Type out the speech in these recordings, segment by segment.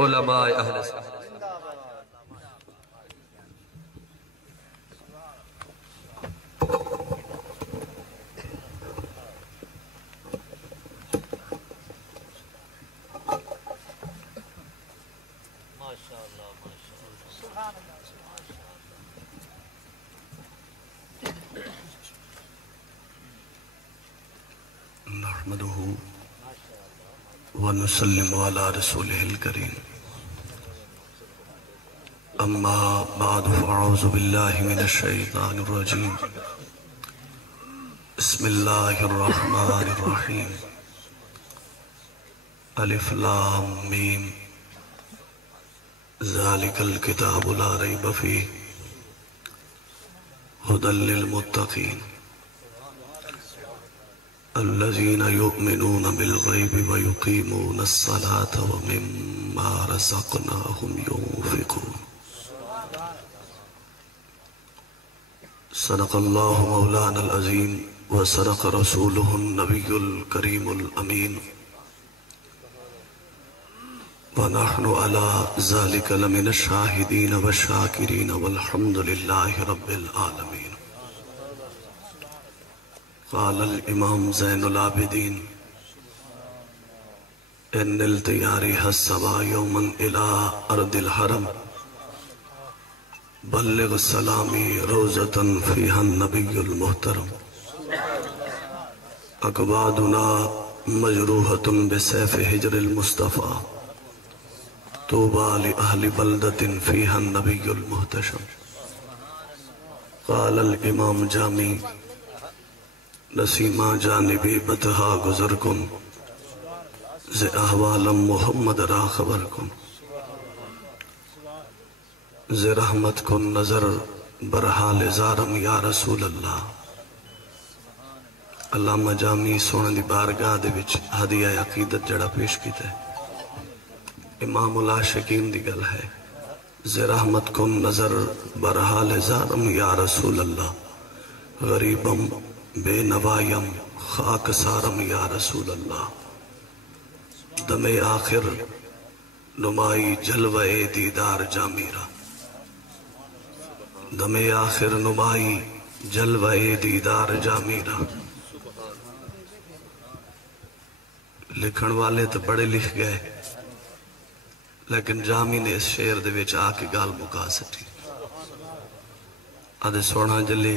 علماء اہل سنت۔ نحمده ونسلم على رسوله الكريم اما بعد فاعوذ بالله من الشيطان الرجيم بسم الله الرحمن الرحيم الف لام میم ذلك الكتاب لا ريب فيه هدى للمتقين الذين يؤمنون بالغيب ويقيمون الصلاة ومما رزقناهم ينفقون صدق الله مولانا العظيم وصدق رسوله النبي الكريم الأمين ونحن على ذلك لمن الشاهدين والشاكرين والحمد لله رب العالمين قال الامام زین العابدین ان التیاری حسبا یوما الى ارض الحرم بلغ سلامی روزتا فیہا النبی المحترم اکبادنا مجروحة بسیف حجر المصطفى طوبى لأہل بلدة فیہا النبی المحتشم قال الامام جامی نسیمہ جانبی بتہا گزر کن ز احوالم محمد را خبر کن ز رحمت کن نظر برحال زارم یا رسول اللہ۔ علامہ جامی سونے دی بارگاہ دے وچ ہدیہ عقیدت جڑا پیش کیتا ہے امام العاشقین دی گل ہے ز رحمت کن نظر برحال زارم یا رسول اللہ غریبم بے نوائیم خاک سارم یا رسول اللہ دم آخر نمائی جلوہ دیدار جامیرہ دم آخر نمائی جلوہ دیدار جامیرہ۔ لکھن والے تو بڑے لکھ گئے لیکن جامی نے اس شعر دے وچ آ کے گال مکا سٹی آدھے سونا جلے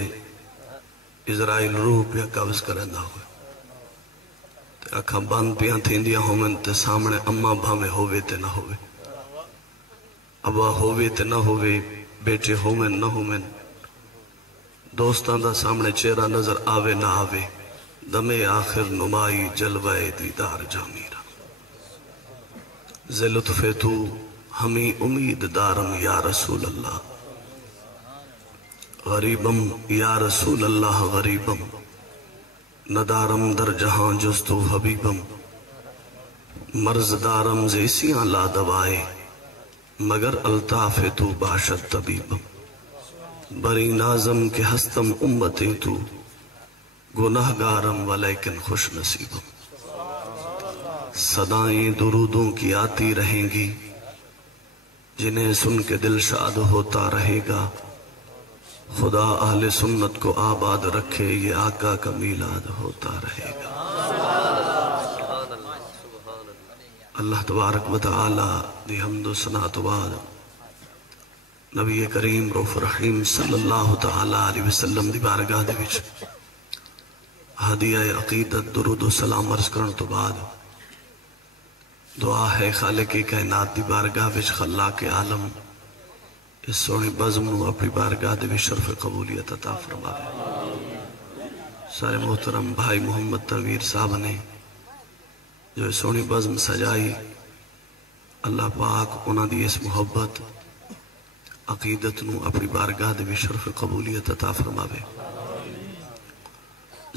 اسرائیل روح پہ قبض کرندہ ہوئے اکھا بند پیاں تھیندیاں ہومن تے سامنے اماں بھامے ہوئے تے نہ ہوئے ابا ہوئے تے نہ ہوئے بیٹے ہومن نہ ہومن دوستان دا سامنے چہرہ نظر آوے نہ آوے دم آخر نمائی جلوہ دیدار جامیرہ ز لطف تو ہمیں امید دارم یا رسول اللہ غریبم یا رسول اللہ غریبم ندارم در جہاں جستو حبیبم مرض دارم زیسیاں لا دوائے مگر الطاف تو باشد طبیبم بری نازم کے ہستم امتیں تو گناہگارم ولیکن خوش نصیبم صدائیں درودوں کی آتی رہیں گی جنہیں سن کے دل شاد ہوتا رہے گا خدا اہل سنت کو آباد رکھے یہ آقا کا میلاد ہوتا رہے گا۔ اللہ تبارک و تعالی دی حمد و ثناء بعد نبی کریم رؤوف رحیم صلی اللہ تعالی علیہ وسلم دی بارگاہ دے وچ ہدیہ عقیدت درود و سلام عرض کرن تو بعد دعا ہے خالق کائنات دی بارگاہ وچ خلاق عالم اس سونی بزم نو اپنی بارگاہ دے بھی شرف قبولیت عطا فرمائے۔ سارے محترم بھائی محمد تنویر صاحب نے جو اس سونی بزم سجائی اللہ پاک انہاں دی اس محبت عقیدت نو اپنی بارگاہ دے بھی شرف قبولیت عطا فرمائے۔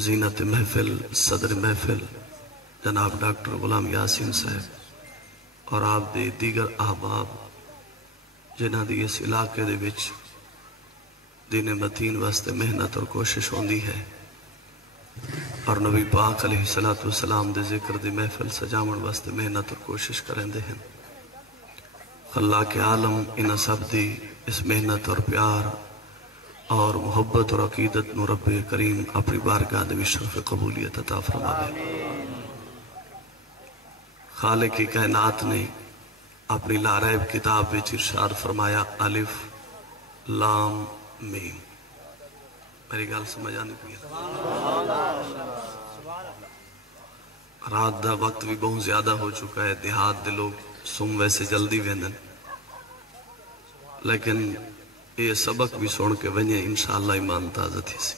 زینت محفل صدر محفل جناب ڈاکٹر غلام یاسین صاحب اور آپ دے دیگر احباب جنہاں دی اس علاقے دے وچ دین متین واسطے محنت اور کوشش ہوندی ہے اور نبی پاک علیہ السلام دے ذکر دی محفل سجاون واسطے محنت اور کوشش کریں دے ہیں خلاق عالم انہاں سب دی اس محنت اور پیار اور محبت اور عقیدت نو رب کریم اپنی بارگاہ دے وچ شرف قبولیت عطا فرماوے۔ خالق کی کائنات نے اپنی لاریب کتاب وچ ارشاد فرمایا الف لام میم۔ میری گل سمجھ آنی پئی؟ رات دا وقت بھی بہت زیادہ ہو چکا ہے، دیہات دے لوگ سم ویسے جلدی ویندن، لیکن یہ سبق بھی سن کے ونجے انشاءاللہ ایمان تازہ تھی سی۔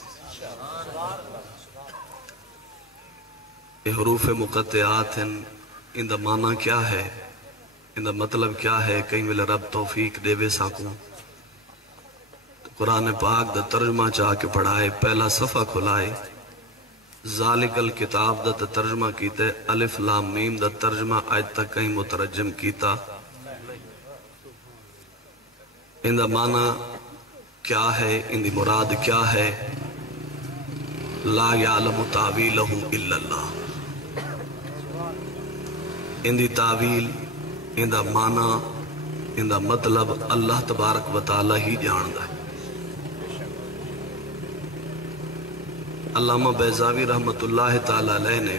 یہ حروف مقطعات ہیں، ان دا معنی کیا ہے، ان دا مطلب کیا ہے، کہیں ملے رب توفیق دے وے ساکوں قرآن پاک دا ترجمہ چاہ کے پڑھائے، پہلا صفحہ کھلائے، ذالک الکتاب دا ترجمہ کیتا ہے، الف لام میم دا ترجمہ آج تک کہیں مترجم کیتا۔ ان دا معنی کیا ہے، ان دی مراد کیا ہے؟ لا یعلم تعویلہ الا اللہ۔ ان دی تعویل، ان دا معنی، ان دا مطلب اللہ تبارک و تعالی ہی جاندہ ہے۔ علامہ بیضاوی رحمت اللہ تعالی علیہ نے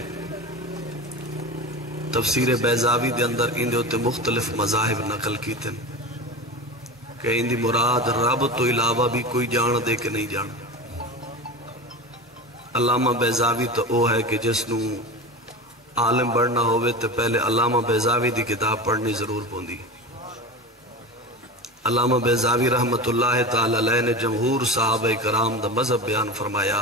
تفسیر بیضاوی دے اندر ان دے ہوتے مختلف مذاہب نقل کیتے ہیں کہ ان دی مراد رب تو علاوہ بھی کوئی جان دے کہ نہیں جان۔ علامہ بیضاوی تو وہ ہے کہ جس نو عالم بڑھنا ہوئے تو پہلے علامہ بیضاوی دی کتاب پڑھنی ضرور پوندی۔ علامہ بیضاوی رحمت اللہ تعالی علیہ نے جمہور صحابہ کرام دا مذہب بیان فرمایا۔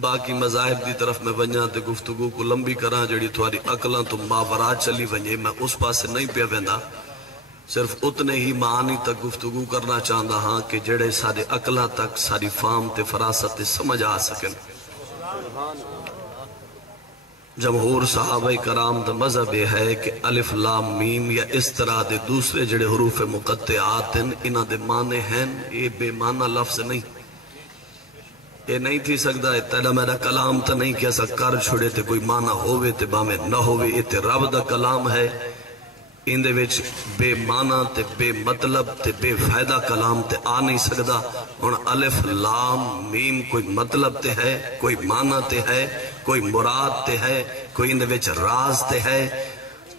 باقی مذاہب دی طرف میں ونجاں تے گفتگو کو لمبی کراں جڑی تھوڑی عقلاں تو ماورا چلی ونجے، میں اس پاس سے نہیں پیا ویندا، صرف اتنے ہی معانی تک گفتگو کرنا چاہتا ہاں کہ جڑے سارے عقلاں تک ساری فہم تے فراست تے سمجھ آ سکن۔ جمہور صحابہ کرام دا مذہب یہ ہے کہ الف لام میم یا اس طرح دے دوسرے جڑے حروف مقطعات ہیں انہاں دے معنی ہیں، یہ بے معنی لفظ نہیں، یہ نہیں تھی سکتا ہے تیرا میرا کلام تا نہیں کیا سا کر چھوڑے تے کوئی معنی ہوئے تے بامے نہ ہوئے، یہ تے رب دا کلام ہے، ان دے وچ بے معنی تے بے مطلب تے بے فائدہ کلام تے آ نہیں سکتا۔ اور الف لام میم کوئی مطلب تے ہے، کوئی معنی تے ہے، کوئی مراد تے ہے، کوئی ان دے وچ راز تے ہے۔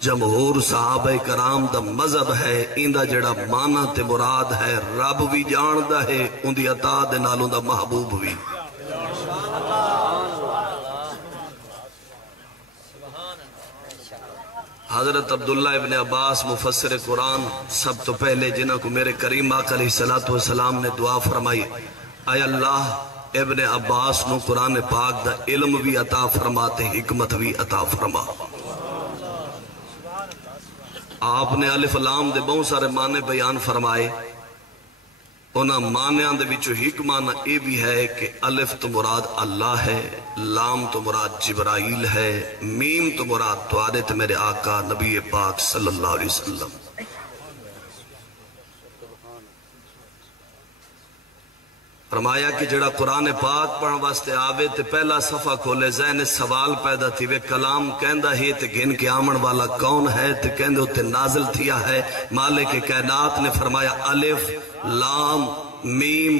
جمہور صحابہ کرام دا مذہب ہے ان دا جڑا معنی تے مراد ہے رب بھی جاندہ ہے، ان دی عطا دے نالوں دا محبوب بھی۔ حضرت عبداللہ ابن عباس مفسر قرآن سب تو پہلے جنہوں کو میرے کریم آقا علیہ السلام نے دعا فرمائی، اے اللہ ابن عباس نو قرآن پاک دا علم بھی عطا فرماتے، حکمت بھی عطا فرما۔ آپ نے الف لام دے بہت سارے معنی بیان فرمائے، انہاں معنیاں دے وچوں ایک معنی یہ بھی ہے کہ الف تو مراد اللہ ہے، لام تو مراد جبرائیل ہے، میم تو مراد تمہارے تے میرے آقا نبی پاک صلی اللہ علیہ وسلم۔ فرمایا کہ جڑا قرآن پاک پڑھن واسطے آوے تے پہلا صفحہ کھولے ذہن سوال پیدا تھی وے کلام کہندہ ہے تے گھن کے آمن والا کون ہے تے کہندہ تے نازل تھیا ہے۔ مالک کائنات نے فرمایا الف لام میم،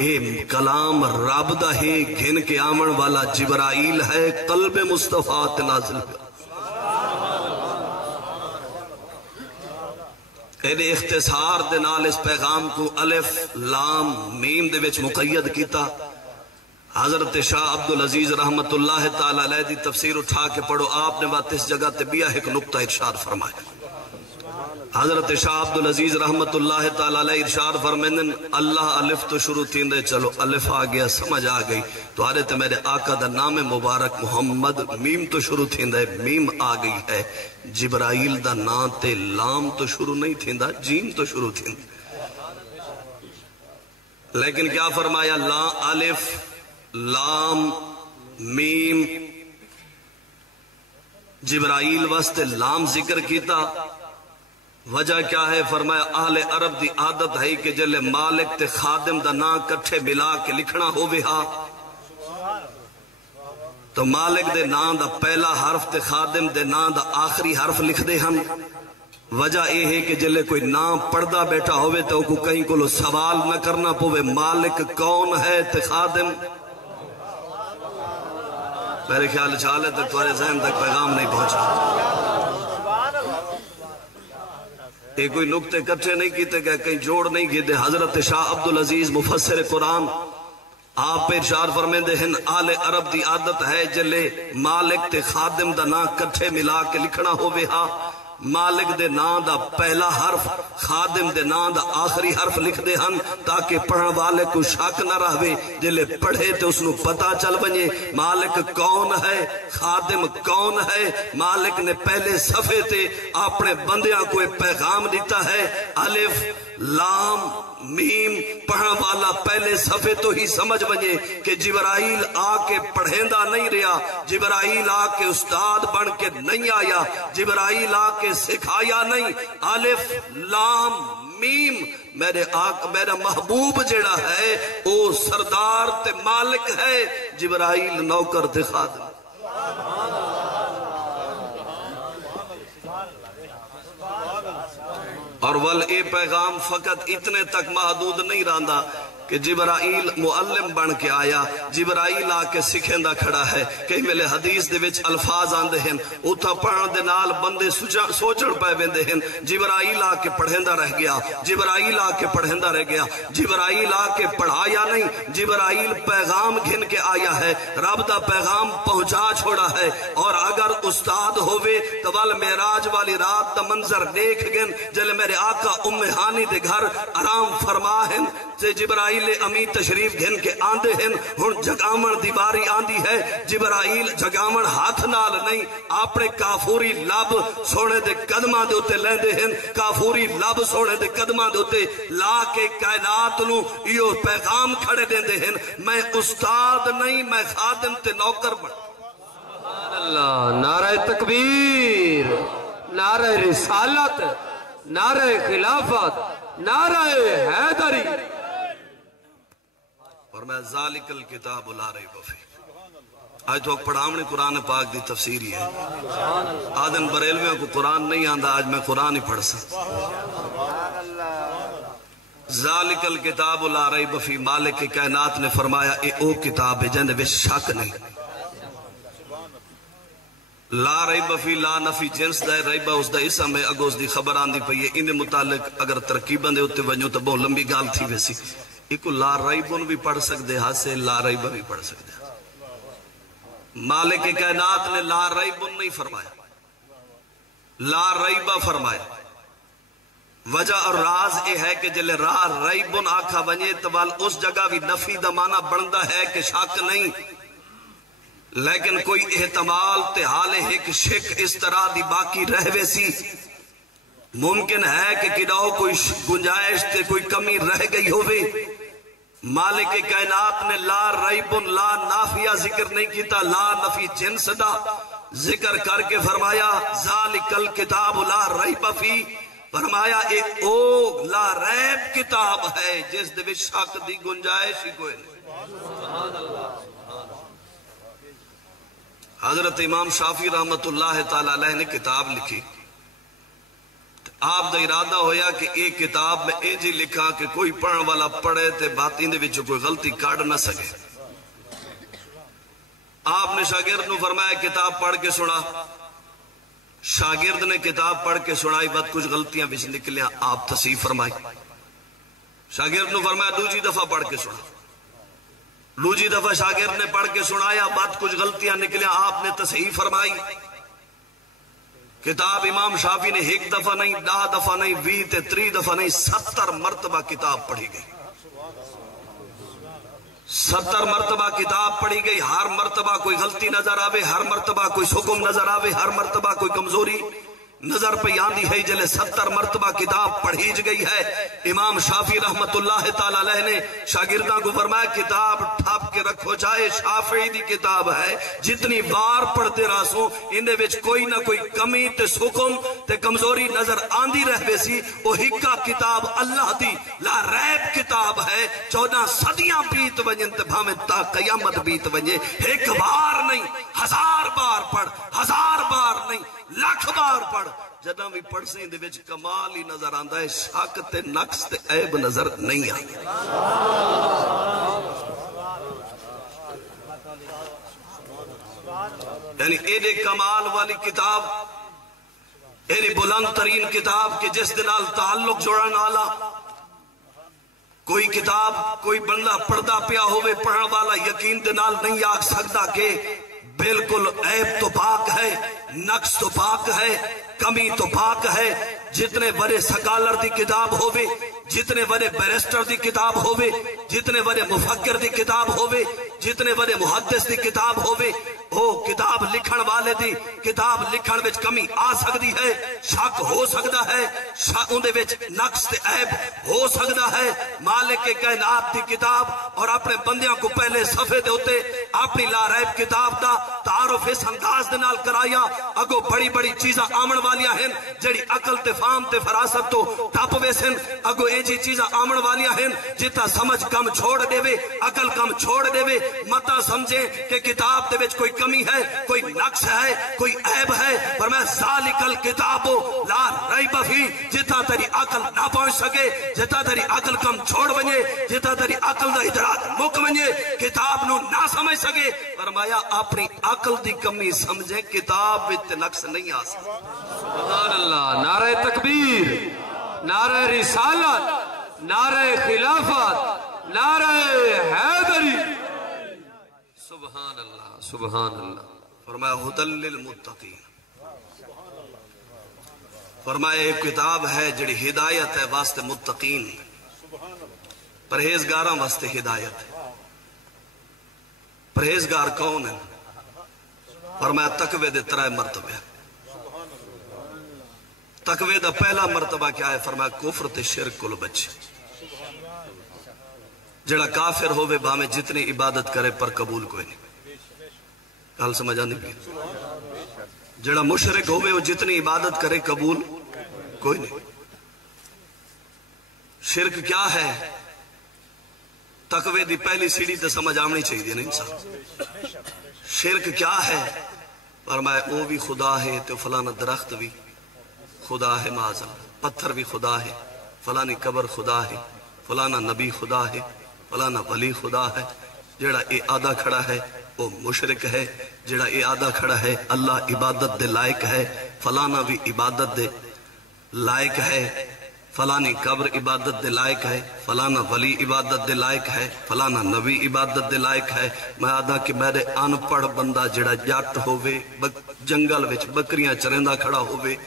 اے کلام رب دا ہے، گھن کے آمن والا جبرائیل ہے، قلب مصطفیٰ تے نازل ہے۔ ایدے اختصار دے نال اس پیغام کو الف لام میم دے وچ مقید کیتا۔ حضرت شاہ عبدالعزیز رحمت اللہ تعالیٰ علیہ دی تفسیر اٹھا کے پڑھو، آپ نے بات اس جگہ تبیہ ایک نقطہ ارشاد فرمایا۔ حضرت شاہ عبدالعزیز رحمت اللہ تعالیٰ علیہ ارشاد فرمائیں اللہ الف تو شروع تین دے، چلو الف آ گیا سمجھ آ گئی تو آرے تے میرے آقا دا نام مبارک محمد، میم تو شروع تین دے، میم آ گئی ہے، جبرائیل دا نام تے لام تو شروع نہیں تین دا، جیم تو شروع تین دے۔ لیکن کیا فرمایا؟ لا الف لام میم، جبرائیل واسطے لام ذکر کیتا، وجہ کیا ہے؟ فرمایا اہل عرب دی عادت ہے کہ جلے مالک تے خادم دا نا کٹھے ملا کے لکھنا ہووے ہا تو مالک دے نا دا پہلا حرف تے خادم دے نا دا آخری حرف لکھ دے ہم، وجہ یہ ہے کہ جلے کوئی نام پڑھدا بیٹھا ہوئے تو کو کہیں کو سوال نہ کرنا پوے مالک کون ہے تے خادم میرے خیال چالے تک تمہارے ذہن تک پیغام نہیں پہنچا یہ کوئی نکتے کٹھے نہیں کیتے گئے کہیں جوڑ نہیں کیتے حضرت شاہ عبدالعزیز مفسر قرآن آپ پہ ارشاد فرمیندے ہیں آل عرب دی عادت ہے جلے مالک تے خادم دا نا کٹھے ملا کے لکھنا ہوئے ہاں مالک دے نا دا پہلا حرف خادم دے نا دا آخری حرف لکھ دے ہن تاکہ پڑھن والے کو شک نہ رہوے جلے پڑھے تے اس نو پتا چل بنے مالک کون ہے خادم کون ہے مالک نے پہلے صفحے تے اپنے بندیاں کو ایک پیغام دیتا ہے الف لام میم پڑھن والا پہلے صفحے تو ہی سمجھ بنے کہ جبرائیل آ کے پڑھیندہ نہیں رہا جبرائیل آ کے استاد بن کے نہیں آیا جبرائیل آ کے سکھایا نہیں الف لام میم میرا محبوب جڑا ہے او سردار تے مالک ہے جبرائیل نوکر تے خادم اور اے پیغام فقط اتنے تک محدود نہیں رہندا کہ جبرائیل معلم بن کے آیا جبرائیل آ کے سکھیندا کھڑا ہے کئی ویلے حدیث دے وچ الفاظ آندے ہیں اوتھا پڑھن دے نال بندے سوچن پے ویندے ہیں جبرائیل آ کے پڑھیندا رہ گیا جبرائیل آ کے پڑھیندا رہ گیا جبرائیل آ کے پڑھایا نہیں جبرائیل پیغام گھن کے آیا ہے رب دا پیغام پہنچا چھوڑا ہے اور اگر استاد ہووے تو ول معراج والی رات دا منظر دیکھ گن جلے میرے آقا ام ہانی دے گھر آرام فرما ہیں سے جبرائیل امی تشریف گھن کے آندے ہیں ہن جگامن دیواری آندی ہے جبرائیل جگامن ہاتھ نال نہیں اپنے کافوری لب سونے دے قدماں دے اوتے لیندے ہیں کافوری لب سونے دے قدماں دے اوتے لا کے کائنات نو ایو پیغام کھڑے دیندے ہیں میں استاد نہیں میں خادم تے نوکر بن سبحان اللہ نعرہ تکبیر نعرہ رسالت نعرہ خلافت نعرہ حیدری اور میں ذالک الکتاب لا ریب فیہ آج تو پڑھاونے قرآن پاک دی تفسیری ہے آدن بریلویوں کو قرآن نہیں آندہ آج میں قرآن ہی پڑھ سکتا ذالک الکتاب لا ریب فیہ مالک کائنات نے فرمایا اے او کتاب ہے جن وچ شک نہیں لا ریب فی لا نفی جنس دا ریبہ اس دا اسم ہے اگو اس دی خبر آندی پئی ہے ان متعلق اگر ترکیباں دے ہوتے ونجو تو بہت لمبی گال تھی ویسی ایک لا ریبن بھی پڑھ سکتے ہاں سے لا ریبہ بھی پڑھ سکتے ہیں مالک کائنات نے لا ریبن نہیں فرمایا لا ریبہ فرمایا وجہ اور راز یہ ہے کہ جلے لا ریبن آکھا بنیے تبال اس جگہ بھی نفی دا معنی بندہ ہے کہ شک نہیں لیکن کوئی احتمال تے حال ایک شک اس طرح دی باقی رہوے سی ممکن ہے کہ کداؤ کوئی گنجائش تے کوئی کمی رہ گئی ہوئے مالک کائنات نے لا ریبن لا نافیہ ذکر نہیں کیتا لا نفی جنس دا ذکر کر کے فرمایا ذالک الکتاب لا ریب فی فرمایا ایک او لا ریب کتاب ہے جس دے وچ شک دی گنجائش ہی کوئی نہیں حضرت امام شافی رحمت اللہ تعالیٰ علیہ نے کتاب لکھی آپ دا ارادہ ہویا کہ ایک کتاب میں اے جی لکھا کہ کوئی پڑھن والا پڑھے تے باتیں دے وچ کوئی غلطی کاٹ نہ سکے آپ نے شاگرد نو فرمایا کتاب پڑھ کے سنا شاگرد نے کتاب پڑھ کے سنائی بات کچھ غلطیاں وچ نکلیاں آپ تصحیح فرمائی شاگرد نو فرمایا دوسری دفعہ پڑھ کے سنا دوسری دفعہ شاگرد نے پڑھ کے سنایا بات کچھ غلطیاں نکلیاں آپ نے تصحیح فرمائی کتاب امام شافی نے ایک دفعہ نہیں 10 دفعہ نہیں 20 تے 30 دفعہ نہیں 70 مرتبہ کتاب پڑھی گئی 70 مرتبہ کتاب پڑھی گئی ہر مرتبہ کوئی غلطی نظر آوے ہر مرتبہ کوئی حکم نظر آوے ہر مرتبہ کوئی کمزوری نظر پہ آندی ہے جلے 70 مرتبہ کتاب پڑھیج گئی ہے امام شافی رحمت اللہ تعالیٰ علیہ نے شاگرداں کو فرمایا کتاب ٹھاپ کے رکھو چاہے شافعی دی کتاب ہے جتنی بار پڑھتے راسوں اندے وچ کوئی نہ کوئی کمی تے سکم تے کمزوری نظر آندی رہوے سی وہ ہکا کتاب اللہ دی لا ریب کتاب ہے 14 صدیاں بیت ونجن تے بھامیں تا قیامت بیت ونجے ایک بار نہیں 1000 بار پڑھ 1000 بار نہیں लाख बार पढ़, जदा भी पढ़सी दे विच कमाल ही नजर आंदा है, शक ते नक्स ते ऐब नजर नहीं आंदा। यानी एडे कमाल वाली किताब, एडी बुलंद तरीन किताब कि जिस दे नाल ताल्लुक जोड़न वाला कोई किताब कोई बंदा पढ़दा पिया होवे, पढ़न वाला यकीन दे नाल नहीं आख सकता कि बिल्कुल ऐब तो पाक है, नक्स तो पाक है, कमी तो पाक है। जितने बड़े सकालर दी किताब होवे, जितने बड़े बैरिस्टर दी किताब होवे, जितने बड़े मुफक्किर दी किताब होवे, जितने बड़े मुहद्दिस दी किताब होवे, वो किताब लिखण वाले दी किताब लिखण विच कमी आ सकती है, शक हो सकता है, उहदे विच नक्स ते ऐब हो सकता है। मालिक के कायनात दी किताब और अपने बंदियां को पहले सफे दे उत्ते अपनी लारैब किताब दा तारुफ इस अंदाज दे नाल कराया, अगो बड़ी बड़ी चीज़ां आमण वालियां हैं जेड़ी अकल ते फाम ते फरासत तो टप वैसन, अगो ए जी चीज़ां आमण वालियां हैं जिता समझ कम छोड़ देवे, अकल कम छोड़ देवे, मता समझे कि किताब दे विच कोई कमी है, कोई नक्स है, कोई ऐब है। पर मैं ज़ालिकल किताबो ला रैब फी, जिता तेरी अकल ना पहुंच सके, जिता तेरी अकल कम छोड़ वने, जिता तेरी अकल दा इदराक मुक वने, किताब नु ना समझ सके, फरमाया अपनी अकल दी कमी समझे, किताब विच नक्स नहीं आ सकता। सुभान अल्लाह। नारे तकबीर, नारे रिसालत, नारे खिलाफत, नारे हैदरी। सुभान अल्लाह, सुभान अल्लाह। फरमाया हुदल लिल मुत्तकीन, फरमाया एक किताब है जिहड़ी हिदायत है वास्ते मुत्तकीन, परहेजगारां वास्ते हिदायत है। परहेजगार कौन है? फरमाया तकवे दे 3 मरतबे। तकवे दा पहला मरतबा क्या है? फरमाया कुफर ते शिरक कोल बचे। जड़ा काफिर होवे भाਵੇਂ जितनी इबादत करे पर कबूल कोई नहीं। गल समझ आंदी पई? जड़ा मुशरिक होवे वो जितनी इबादत करे कबूल कोई नहीं। शिरक क्या है? तकवे दी पहली सीढ़ी तो समझ आनी चाहिए ना इंसान। शिरक क्या है? फरमाया वो भी खुदा है तो फलाना दरख्त भी खुदा है, माज़ा पत्थर भी खुदा है, फलानी कब्र खुदा है, फलाना नबी खुदा है, फलाना वली खुदा है। जेड़ा ये आधा खड़ा है वो मुशरिक है, जेड़ा ये आधा खड़ा है अल्लाह इबादत दे लायक है, फलाना भी इबादत दे लायक है, फलानी कब्र इबादत दे लायक है, फलाना वली इबादत दे लायक है, फलाना नबी इबादत दे लायक है। मैं आदा कि मेरे अनपढ़ बंदा जेड़ा जट होवे, जंगल विच बकरियां चरेंदा खड़ा होवे,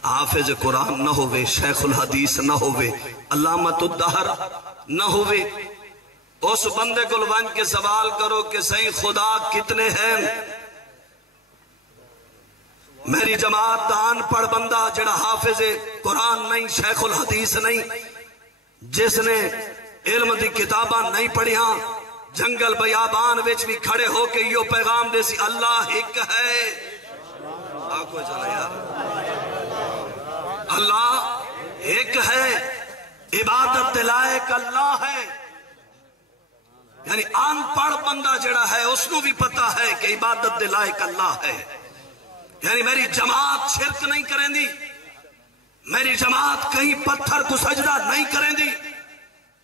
हाफिज कुरान न होवे, शेखुल हदीस न होवे, अल्लामतुद दहर न होवे, उस बंदे को बन के सवाल करो कि सही खुदा कितने हैं? मेरी जमात दा अनपढ़ बंदा जेड़ा हाफिज कुरान नहीं, शेखुल हदीस नहीं, जिसने इल्म दी किताबां नहीं पढ़िया, जंगल बयाबान विच भी खड़े होके यो पैगाम दे सी अल्लाह एक है। आखो चला यार, अल्लाह एक है, इबादत दे लायक अल्लाह है। यानी अनपढ़ बंदा जेड़ा है उसको भी पता है कि इबादत दे लायक अल्लाह है। यानी मेरी जमात शिरक नहीं करेंदी, मेरी जमात कहीं पत्थर को सजदा नहीं करेंदी,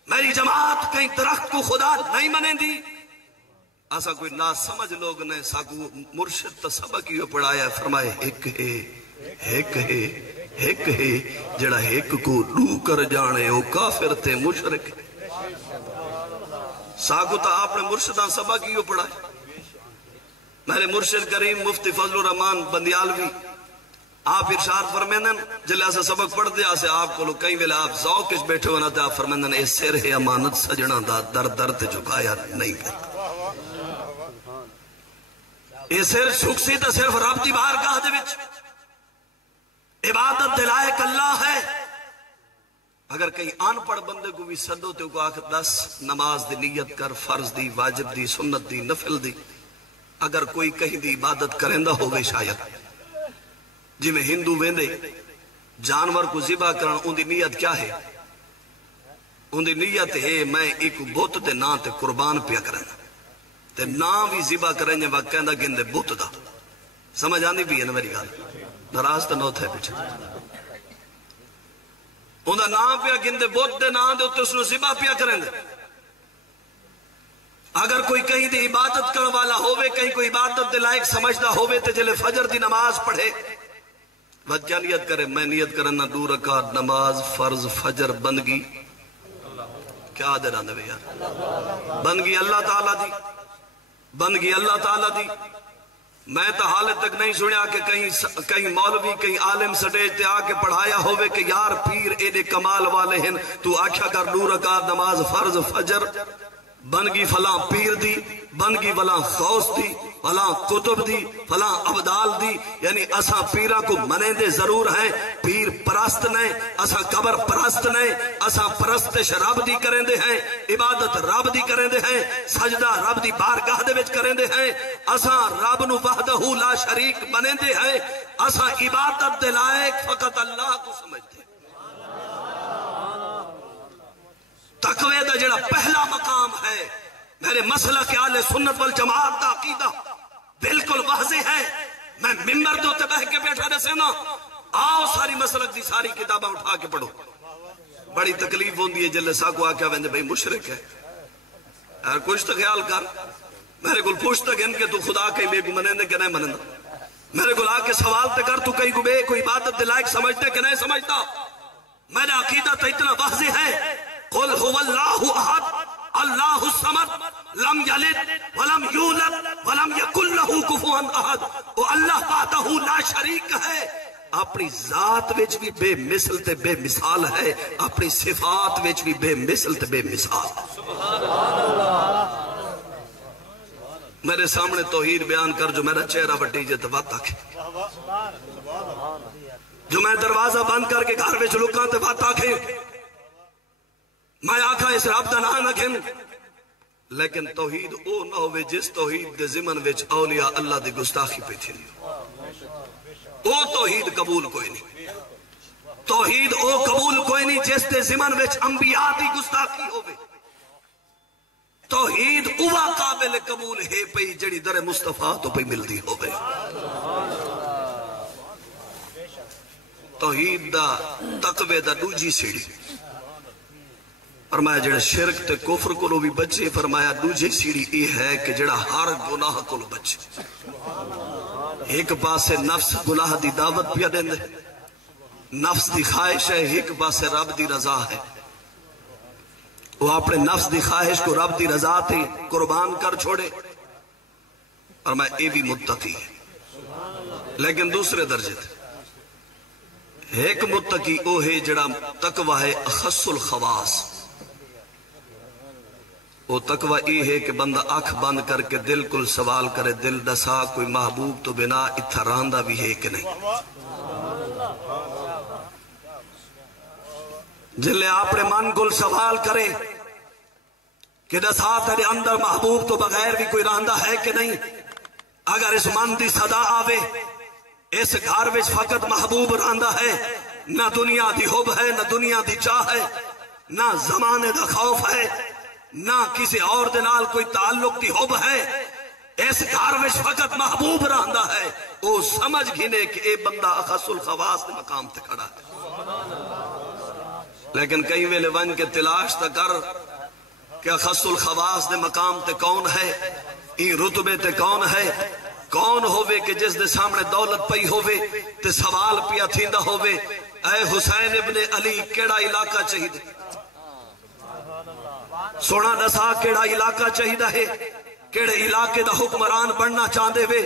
मेरी जमात कहीं दरख्त को खुदा नहीं मनेंदी। ऐसा कोई ना समझ लोग ने साकू मुर्शिद तो सबक ही पढ़ाया, फरमाए एक है, एक है, एक है, जड़ा एक को रू कर जाने वो काफिर ते मुशरिक। साकू तो आपने मुर्शिदा सबक ही पढ़ाया। मेरे मुर्शिद करीम मुफ्ती फजलुर रहमान बंदियालवी आप इरशाद फरमांदन जिले अस सबक पढ़ते आसे आपको कई वेले आप ज़ौक़ विच बैठे हो ना तो आप फरमांदन ए सिर है अमानत सजना दा दर दर ते झुकाया नहीं गया। ये सिर झुकसी तो सिर्फ रब दी बारगाह दे विच, इबादत दे लायक अल्लाह है। अगर कहीं अनपढ़ बंदे को भी सदो तो आख दस नमाज दी नियत कर, फर्ज दी, वाजिब दी, सुन्नत दी, नफिल दी। अगर कोई कहीं दी इबादत करेंदा होवे शायद, जिमें हिंदू वेंदे जानवर को जिबा करन, उनकी नीयत क्या है? उनकी नीयत है मैं एक बुत दे नां ते कुर्बान पिया करना, ते ना भी जिबा करें वक्त कहंदा कि बुत दा। समझ आंदी पई है ना मेरी गल? नाराज तो नौथ है पिछे उनका नाम पिया गिनते बुद्ध के नाम के उत्ते उसको ज़िबा पिया करेंगे। अगर कोई कहीं दी इबादत करने वाला होवे, कहीं कोई इबादत दे लायक समझदा होवे ते जले फजर दी नमाज पढ़े वद क्या नियत करे, मैं नियत करना 2 रकात नमाज फर्ज फजर बंदगी क्या दे रहा यार, बंदगी अल्लाह ताला दी, बंदगी अल्लाह ताला दी। मैं तो हाल तक नहीं सुनिया कि कहीं मौलवी कहीं आलिम स्टेज ते आके पढ़ाया होवे कि यार पीर एडे कमाल वाले हैं, तू आख्या कर 2 रकात नमाज फर्ज फजर बनगी फला पीर दी, बनगी फला खौस दी, फला कुतुब दी, फला अबदाल दी। यानी असा पीरा को मनेंदे जरूर हैं, पीर परस्त ने, असा कबर परस्त ने, असा परस्तिश रब दी करेंदे हैं, इबादत रब दी करेंदे हैं, सजदा रब दी बारगाह दे विच करेंदे हैं, असा रब नु वहदहू ला शरीक बनेंदे हैं, असा इबादत दे लायक फकत अल्लाह को समझदे। तकवे दा जेड़ा पहला मकाम है, मेरे मसला के आले सुन्नत वल जमात दा अकीदा बिल्कुल वाज़ेह है। मैं मिंबर दे उत्ते बैठ के बैठा दसे ना, आओ सारी मसलक दी सारी किताबा उठा के पढ़ो। बड़ी तकलीफ होंदी है जल्ले साको आख्या वेंदे भाई मुशरिक है यार, कुछ तो ख्याल कर। मेरे को पूछता कि तू खुदा कहीं बेगु मनेंदे कि नहीं मनेंदा, मेरे को आके सवाल ते कर तू कहीं को बे कोई इबादत दे लायक समझदे कि नहीं समझदा। मेरा अकीदा तो इतना वाज़ेह है, कुल हुवल्लाहु अहद अल्लाहु समद लम यलिद वलम यूलद वलम यकुल लहू कुफुवन अहद। वो अल्लाह वहदहू ला शरीक है, अपनी जात विच भी बेमिसल ते बेमिसाल है, अपनी सिफात विच भी बेमिसल ते बेमिसाल। मेरे सामने तौहीद बयान कर जो मेरा चेहरा वड्डी जे बात आखे, जो मैं दरवाजा बंद करके घर विच लुका ते बात आखे, मैं आखा इस रब दा नाम रखें, लेकिन तौहीद ओ ना होवे जिस तौहीद दे ज़िमन विच औलिया अल्लाह दी गुस्ताखी पे थी, ओ तौहीद कबूल कोई नहीं। तौहीद ओ कबूल कोई नहीं जिस दे ज़िमन विच अंबिया दी गुस्ताखी होवे। तौहीद उवा काबिल कबूल है पई जड़ी दर मुस्तफा तो पई मिलदी होवे। तौहीद दा तकवे दा दूजी सीढ़ी फरमाया जेड़ा शिरक ते कुफर को भी बचे, फरमाया दूजी सीढ़ी ये है कि जेड़ा हर गुनाह को बचे। एक पासे नफ्स गुनाह दी दावत पिया देंदे, नफ्स दी ख्वाहिश है, एक पासे रब दी रजा है। वो अपने नफ्स दी ख्वाहिश को रब दी रजा ते कुर्बान कर छोड़े, और मैं ये भी मुत्तकी है। लेकिन दूसरे दर्जे एक मुत्तकी वो है जेड़ा तकवा है अखस्सुल खवास। वो तकवा ये है कि बंदा अख बंद करके दिल को सवाल करे, दिल दसा कोई महबूब तो बिना इत्था रहांदा भी है कि नहीं। जिले अपने मन को सवाल करे कि दसा तेरे अंदर महबूब तो बगैर भी कोई रहांदा है कि नहीं। अगर इस मन की सदा आवे इस घर में फकत महबूब रहांदा है, ना दुनिया दी हुब है, ना दुनिया दी चाह है, ना जमाने का खौफ है, ना किसी और दे नाल कोई ताल्लुक दी हुब है, इस घर में फकत महबूब रहांदा है, वो समझ घिने कि ये बंदा अखसुल खवास दे मकाम ते खड़ा है। लेकिन कई वेले वन के तलाश तक कर कि अखसुल खवास दे मकाम ते कौन है, ई रुतबे ते कौन है, कौन होवे कि जिस दे सामने दौलत पई होवे ते सवाल पिया थींदा होवे, ऐ हुसैन इब्ने अली केड़ा इलाका चाहिए, सोना दसा केड़ा इलाका चाहिए है, केड़े इलाके दा हुक्मरान बनना चाहते वे,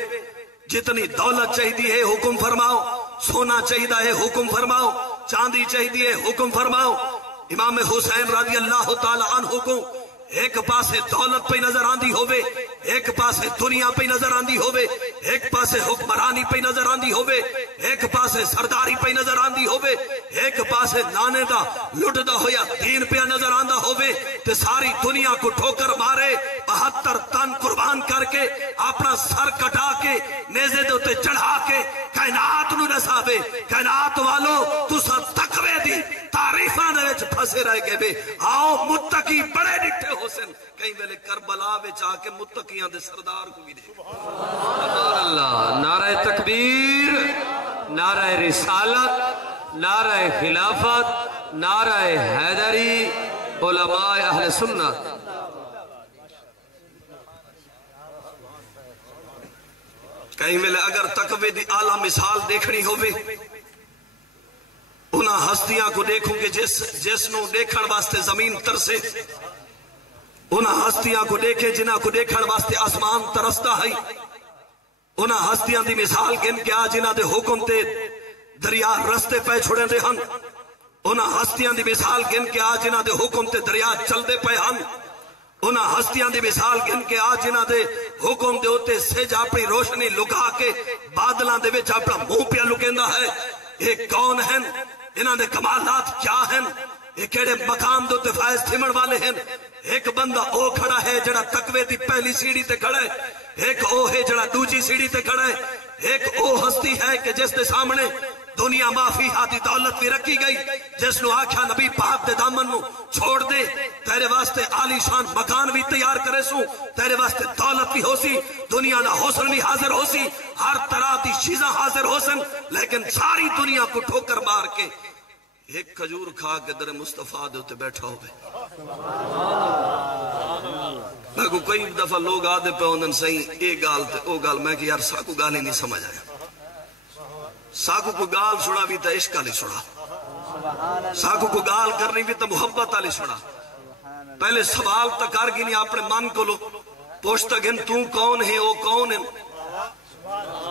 जितनी दौलत चाहिए है हुक्म फरमाओ, सोना चाहिए है हुक्म फरमाओ, चांदी चाहिए है हुक्म फरमाओ। इमाम हुसैन रज़ी अल्लाह ताला अन्हु को एक पासे दौलत पे नजर आंदी होवे, एक पासे दुनिया पे नजर आंदी होवे, एक पासे हुक्मरानी पे नजर आंदी होवे, एक पासे सरदारी पे नजर आंदी होवे, एक पासे नाने दा लुटदा होया दीन पे नजर आंदा होवे, ते सारी दुनिया को ठोकर मारे 72 तन कुर्बान करके अपना सर कटा के नेज़े दे उत्ते चढ़ा के कायनात नू दसावे, कायनात वालो तुसा तकवे दी तारीफां दे विच फसे रह गए वे। आओ मुत्तकी बड़े डिठे हुसैन कई वेले करबला विच आके मुत्तकियां दे सरदार को भी दे। सुभान अल्लाह, नारे तकबीर। नारे रिसालत, नारे खिलाफत, नारे हैदरी, उलमाए अहले सुन्नत। कहीं मिले अगर तकवे दी आला मिसाल देखनी होवे उन्हां हस्तियां को देखूं कि जिसनों देखण वास्ते जमीन तरसे, उन्हां हस्तियां को देखे जिन्हां को देखण वास्ते आसमान तरसता है। उन्हां हस्तियां दी मिसाल गिन के आ जिन्हां दे हुक्म ते दरिया रस्ते पे छुड़ेंदे हन। उन्हां हस्तियां दी मिसाल गिन के आ जिन्हां दे हुक्म ते दरिया चलदे पे हन। उन्हां हस्तियां दी मिसाल गिन के आ जिन्हां दे हुक्म दे उत्ते सिज अपनी रोशनी लुका के बादलां दे विच अपना मुंह पिया लुकेंदा है। ये कौन हैं? इन्हां दे कमालात क्या हैं? ये केड़े मकाम दे उत्ते फायज थिमण वाले हैं? एक बंदा ओ खड़ा है जड़ा तकवे दी पहली सीढ़ी ते खड़ा है, एक ओ है जड़ा दूजी सीढ़ी ते खड़ा है, एक ओ हस्ती है कि जिस दे सामने दुनिया माफी हादी दौलत भी रखी गई, जिसनु आख्या नबी पाक दे दामन नु छोड़ दे, तेरे वास्ते आलीशान मकान भी तैयार करे सू, तेरे वास्ते दौलत भी होसी, दुनिया ना हुस्न भी हाजिर होसी, हर तरह की चीजा हाजिर होसन, लेकिन सारी दुनिया को ठोकर मार के एक खजूर खा के दर मुस्तफा दे उत्ते बैठा होवे। मैं को कई दफा लोग आदे पे होंदन सही ये गाल ते ओ गाल, मैं कि यार साकू गाल ही नहीं समझ आया। साकू को गाल सुना भी तो इश्क वाली सुना, साकू को गाल करनी भी तो मुहब्बत वाली सुना। पहले सवाल तो कर गिनी अपने मन को लो, पोछता गिन तू कौन है, वो कौन है,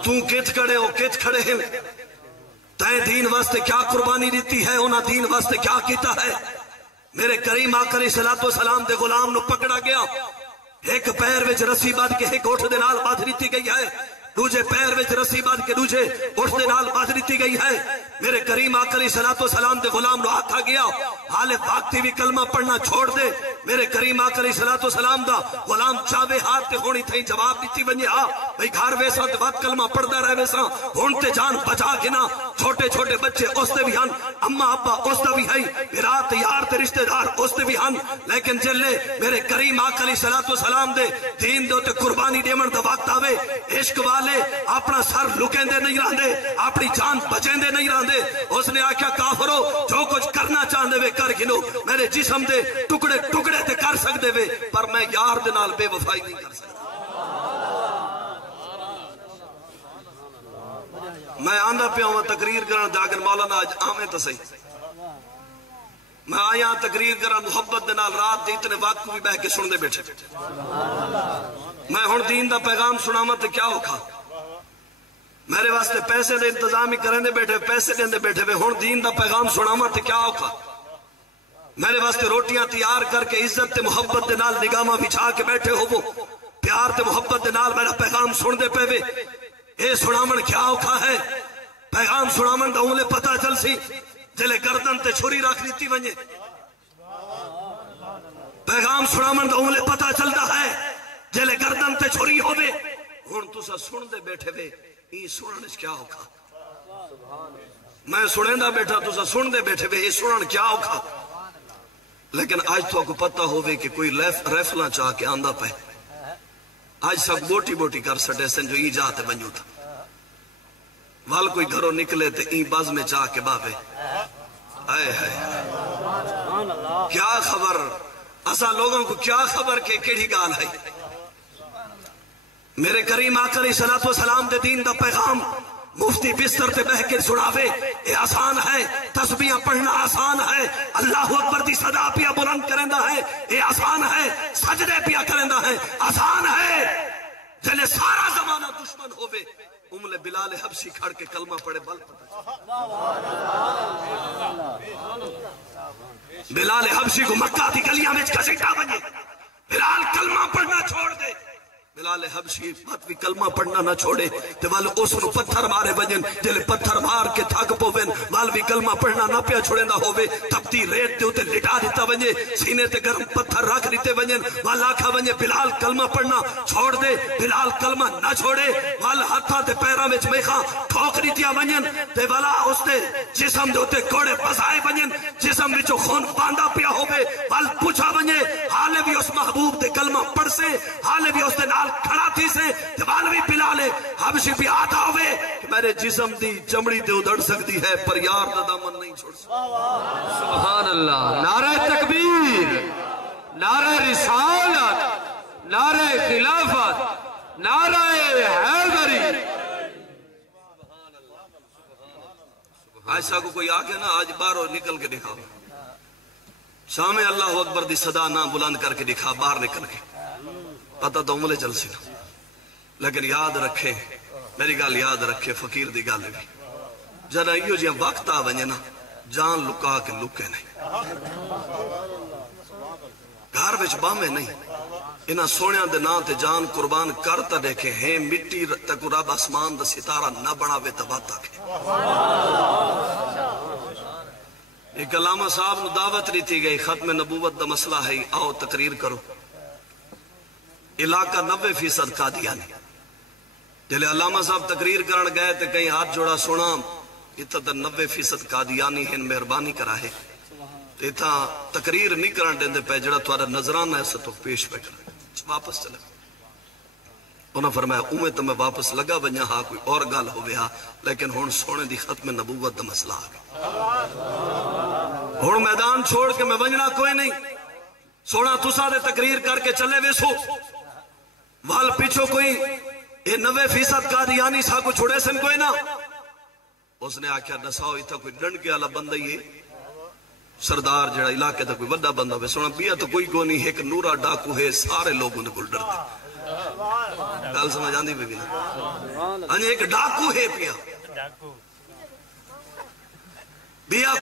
तू कित खड़े हो कित खड़े हैं, तय दीन वास्ते क्या कुर्बानी दी है, उन्हें दीन वास्ते क्या किया है। मेरे करीम आका अलैहिस्सलातु वस्सलाम दे गुलाम नु पकड़ा गया, एक पैर विच रस्सी बंध के एक उठ दे नाल बांध दी गई है, दूजे पैर विच रस्सी बंध के दूजे उठ दे नाल बांध दी गई है। मेरे करीम आका अलैहिस्सलातु वस्सलाम दे गुलाम नु आखा गया हाले वक्ती भी कलमा पढ़ना छोड़ दे। मेरे करीम आका अलैहिस्सलातु वस्सलाम दा गुलाम चावे हाथ ते होनी थई जवाब दिती वने आ भाई घर वेसा ते वक्त कलमा पढ़दा रहे वेसा हुन ते जान बचा के ना। छोटे छोटे बच्चे उसते भी हन, अम्मा अब्बा उसदा भी है, विरात यार ते रिश्तेदार उसते भी हन, लेकिन जिल्ले मेरे करीम आका अलैहिस्सलातु वस्सलाम दे दीन दे उत्ते कुर्बानी देवण दा वक्त आवे, इश्क वाले अपना सर लुकेंदे नहीं रहंदे, अपनी जान बचेंदे नहीं रहंदे। उसने आख्या काफरो जो कुछ करना चाहते वे कर गिनो, मेरे जिस्म दे टुकड़े टुकड़े ते कर सकते वे, पर मैं यार दे नाल बेवफाई नहीं कर सकता। मैं आंदा पिया हूं तकरीर करन जाकर मौलाना आज आवे तो सही, मैं आया तकरीर करा मुहब्बत दे नाल रात दे इतने वक्त भी बह के सुनते बैठे। मैं हुण दीन दा पैगाम सुनावा तो क्या औखा, मेरे वास्ते पैसे दे इंतजाम ही करेंदे बैठे, पैसे देंदे बैठे वे, हुण दीन दा पैगाम सुनावा तो क्या औखा। मेरे वास्ते रोटियां तैयार करके इज्जत ते मुहब्बत दे नाल निगामा बिछा के बैठे होवो, प्यार ते मुहब्बत दे नाल मेरा पैगाम सुनदे पेवे, ए सुनावन क्या औखा है। पैगाम सुनावन दा उंगले पता चल सी जिले गर्दन ते छुरी रख दी वने, पैगाम सुनावन दा उंगले पता चलता है जिले गर्दन ते छुरी होवे। हुण तुसा सुनदे बैठे वे, ई सुनने क्या औखा। मैं सुनेंदा बैठा तुसा सुनदे बैठे वे, ई सुनन क्या औखा। लेकिन आज तो आपको पता होवे कि कोई रैफला चाह के आंदा पे, आज सब बोटी बोटी कर सटे सन जो ई जाते बंजू था, वाल कोई घरों निकले तो ई बाज में चाह के बाबे आए है क्या खबर, असा लोगों को क्या खबर के केड़ी गाल है। मेरे करीम आका अलैहिस्सलातु वस्सलाम दे दीन दा पैगाम मुफ्ती बिस्तर ते बह के सुनावे, ये आसान है। तस्बीहां पढ़ना आसान है, अल्लाहु अकबर दी सदा पिया बुलंद करेंदा है, ये आसान है। सजदे पिया करेंदा है, आसान है। जले सारा जमाना दुश्मन होवे, उमले बिलाल हबशी खड़ के कलमा पढ़े बल बिलाल हबशी को मक्का दी गलियां में घसीटा बने, बिलाल कलमा पढ़ना छोड़ दे। बिलाल हबशी मत भी कलमा पढ़ना ना छोड़े ते वाल उसनु पत्थर मारे वजन, जिले पत्थर मार के थक पोवेन वाल भी कलमा पढ़ना ना पिया छोड़ेंदा होवे। तपती रेत ते उते लिटा दिता वने, सीने ते गरम पत्थर रख दिते वजन, वाल आखा वने बिलाल कलमा पढ़ना छोड़ दे। बिलाल कलमा ना छोड़े, वाल हाथा ते पैरां विच मेखा ठोक दितिया वजन ते वाला उसते जिस्म दे उते कोड़े फसाए वजन, जिस्म विचों खून पांदा पिया होवे। वाल पूछा वने हाले भी उस महबूब दे कलमा पढ़ से, हाले भी उसदे नाल खड़ा थी से, भी बिलाल हबशी भी आता हुए। मैं میرے جسم دی چمڑی تے ادڑ سکتی ہے پر یار دا دامن نہیں چھوڑ سکتی. سبحان اللہ. نعرہ تکبیر، نعرہ رسالت، نعرہ خلافت، نعرہ حیدری. ایسا کو کوئی آگے نا آج باہر نکل کے دکھا، سامنے اللہ اکبر دی صدا نہ بلند کر کے دکھا، باہر نکل کے پتہ تو عملے چل سی نا. لیکن یاد رکھے، میری گل یاد رکھے، فقیر دی گل بھی جدہ ایو جی وقت آ ونجے نا جان لکا کے لکے نہیں، گھر وچ باہمیں نہیں. انہاں سونیاں دے نام تے جان قربان کرتا دیکھے ہیں. مٹی تک رب آسمان دا ستارہ نہ بناوے تباہ تک. ایک علامہ صاحب نو دعوت دیتی گئی، ختم نبوت دا مسئلہ ہے، آؤ تقریر کرو. علاقہ 90% قادیانی. جلے علامہ صاحب تقریر کرن گئے تے کہیں ہاتھ جوڑا سونا اتھا تا 90% قادیانی ہیں، مہربانی کرا ہے اتھا تقریر نہیں کرن دیندے پہ جڑا تھوڑا نظرانہ ایسا تو پیش پہ کریں. واپس چلے انہوں فرمایا اومے تو میں واپس لگا ونیا ہاں کوئی اور گال ہو گیا، لیکن ہون سونے دی ختم نبوت دا مسئلہ آ گیا. ہون میدان چھوڑ کے میں ونجنا کوئی نہیں. سونا تسا دے تقریر کر کے چلے ویسو وال پیچھو کوئی یہ 90% قادیانی سا کو چھوڑے سن کوئی نہ. اس نے آکھیا دساؤ اتھا کوئی ڈنڈ کے والا بندہ یہ سردار جڑا علاقے تا کوئی وڈا بندہ ہوئے. سونا بیا تو کوئی کو نہیں، ایک نورا ڈاکو ہے، سارے لوگوں نے کل ڈرتے. گل سمجھ آندی بھی نا، ایک ڈاکو ہے پیا بیا